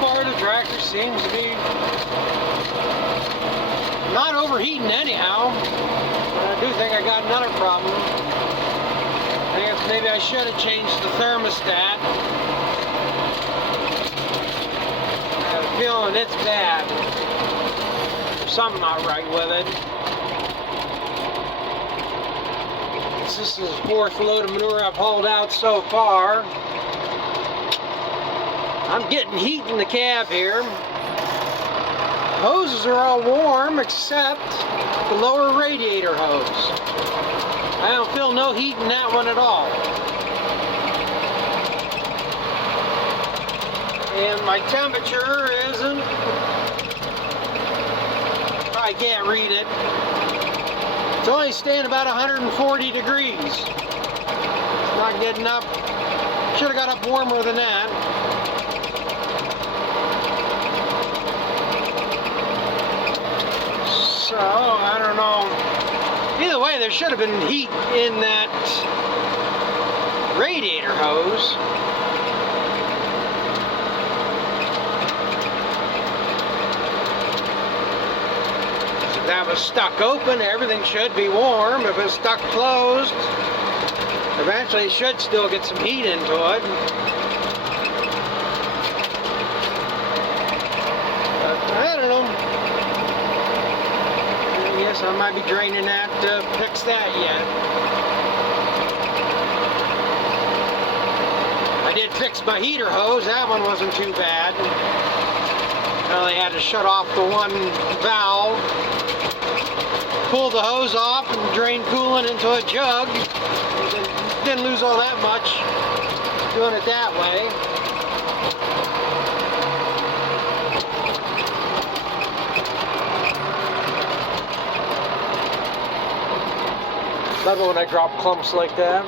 far the tractor seems to be not overheating anyhow. But I do think I got another problem. I think maybe I should have changed the thermostat. I have a feeling it's bad. There's something not right with it. This is the fourth load of manure I've hauled out so far. I'm getting heat in the cab here. Hoses are all warm except the lower radiator hose. I don't feel no heat in that one at all. And my temperature isn't, I can't read it. It's only staying about 140 degrees. It's not getting up. Should have got up warmer than that. So, I don't know. Either way, there should have been heat in that radiator hose. So if that was stuck open, everything should be warm. If it's stuck closed, eventually it should still get some heat into it. But I don't know. Yes, I might be draining that to fix that yet. I did fix my heater hose. That one wasn't too bad. I only had to shut off the one valve, pull the hose off, and drain coolant into a jug. Didn't lose all that much doing it that way. Love it when I drop clumps like that.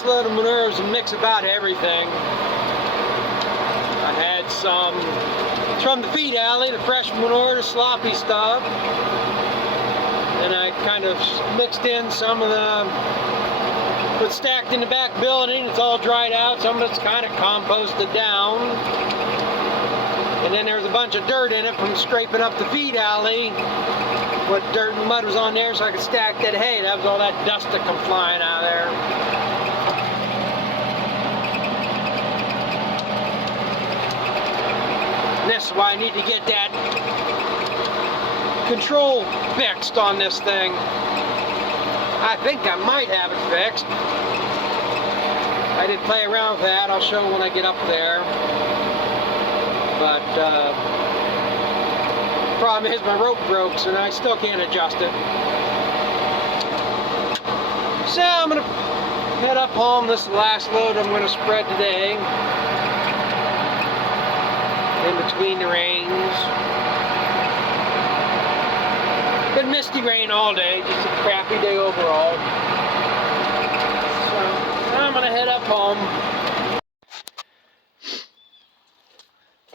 last load of manure was a mix about everything. I had some from the feed alley, the fresh manure, the sloppy stuff. And I kind of mixed in some of the what's stacked in the back building. It's all dried out. Some of it's kind of composted down. And then there's a bunch of dirt in it from scraping up the feed alley. What dirt and mud was on there so I could stack that hay. That was all that dust that come flying out of there. And this is why I need to get that control fixed on this thing. I think I might have it fixed. I did play around with that. I'll show when I get up there. But problem is my rope broke, so I still can't adjust it. So I'm gonna head up home. This is the last load I'm gonna spread today. In between the rains. Been misty rain all day, just a crappy day overall. So I'm gonna head up home.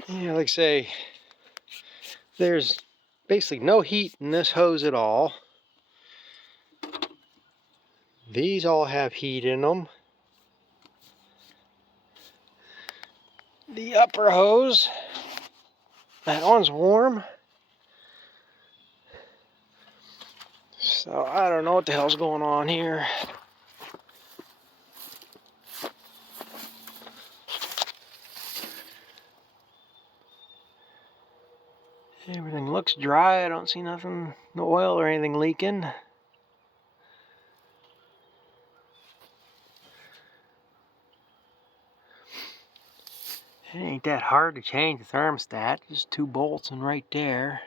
Yeah, like I say, there's basically no heat in this hose at all. These all have heat in them. The upper hose, that one's warm. So I don't know what the hell's going on here. Everything looks dry. I don't see nothing, no oil or anything leaking. It ain't that hard to change the thermostat. Just 2 bolts and right there.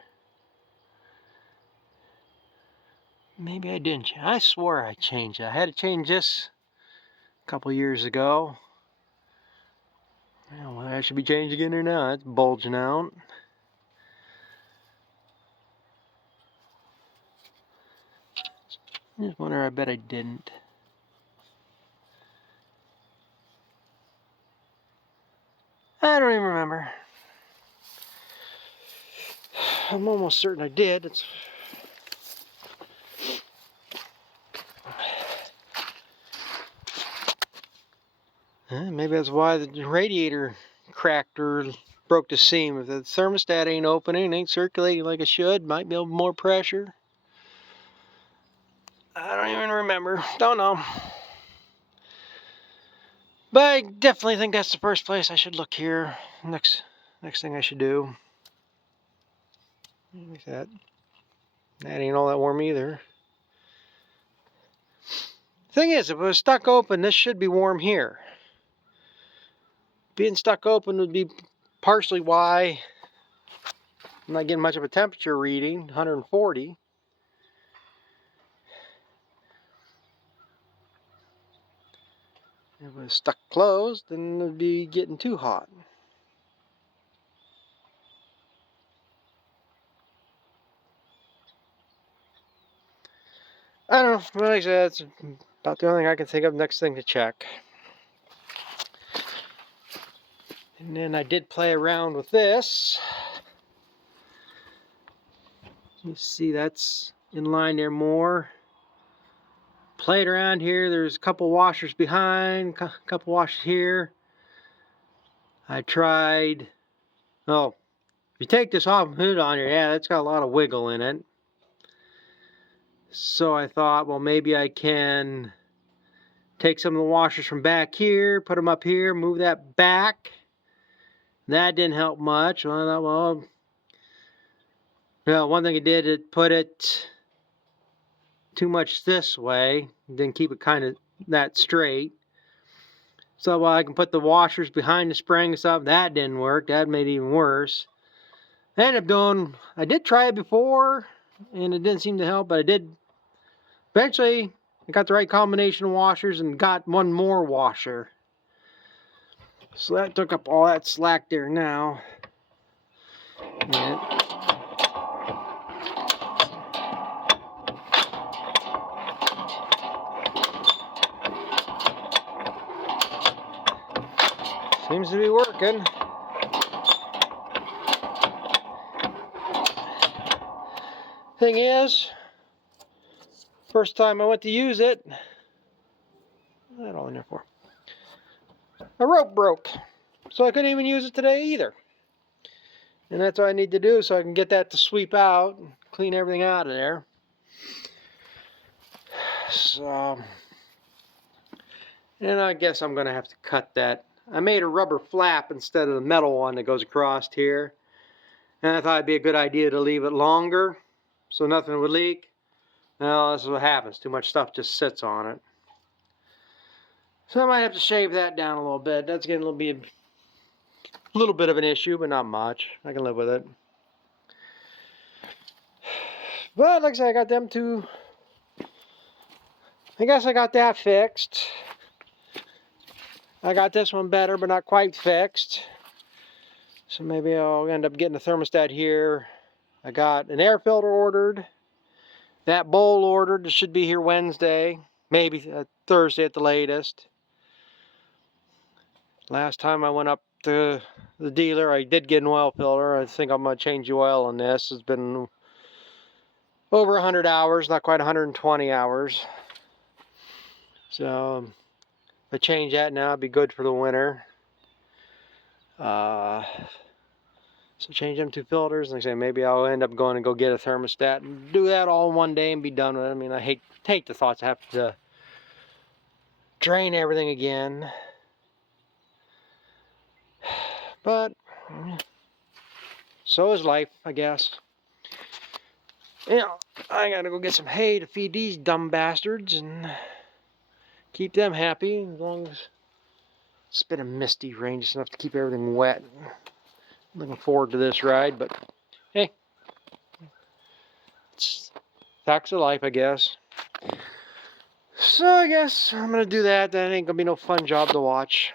Maybe I didn't. I swore I changed it. I had to change this a couple years ago. Well, whether I should be changed again or not, it's bulging out. I just wonder, I bet I didn't. I don't even remember. I'm almost certain I did. It's maybe that's why the radiator cracked or broke the seam. If the thermostat ain't opening, ain't circulating like it should, might be a little more pressure. I don't even remember. Don't know. But I definitely think that's the first place I should look here. Next thing I should do. Like that. That ain't all that warm either. Thing is, if it was stuck open, this should be warm here. Being stuck open would be partially why I'm not getting much of a temperature reading, 140. If it was stuck closed, then it would be getting too hot. I don't know, but like I said, that's about the only thing I can think of. Next thing to check. And then I did play around with this. You see that's in line there more. Played around here. There's a couple washers behind, a couple washers here. I tried, oh, if you take this off and put it on here, yeah, that's got a lot of wiggle in it. So I thought, well, maybe I can take some of the washers from back here, put them up here, move that back. That didn't help much. Well, I thought, well, one thing it did, it put it too much this way, didn't keep it kind of that straight. So, well, I can put the washers behind the spring and stuff. That didn't work. That made it even worse. I ended up doing, I did try it before, and it didn't seem to help, but I did. Eventually, I got the right combination of washers and got one more washer. So that took up all that slack there now. Yeah. Seems to be working. Thing is, first time I went to use it, what's that all in there for? A rope broke, so I couldn't even use it today either. And that's what I need to do so I can get that to sweep out and clean everything out of there. So, and I guess I'm gonna have to cut that. I made a rubber flap instead of the metal one that goes across here. And I thought it'd be a good idea to leave it longer so nothing would leak. Well, this is what happens. Too much stuff just sits on it. So I might have to shave that down a little bit. That's getting a little bit of an issue, but not much. I can live with it. But like I said, I got them two. I guess I got that fixed. I got this one better, but not quite fixed. So maybe I'll end up getting a thermostat here. I got an air filter ordered. That bowl ordered. It should be here Wednesday. Maybe Thursday at the latest. Last time I went up to the dealer, I did get an oil filter. I think I'm going to change the oil on this. It's been over 100 hours, not quite 120 hours. So if I change that now, it'd be good for the winter. So change them two filters. Like I say, maybe I'll end up going and go get a thermostat and do that all in one day and be done with it. I mean, I hate the thoughts I have to drain everything again. But so is life, I guess. You know, I gotta go get some hay to feed these dumb bastards and keep them happy, as long as it's been a misty rain, just enough to keep everything wet. Looking forward to this ride, but hey, it's facts of life, I guess. So I guess I'm gonna do that. That ain't gonna be no fun job to watch.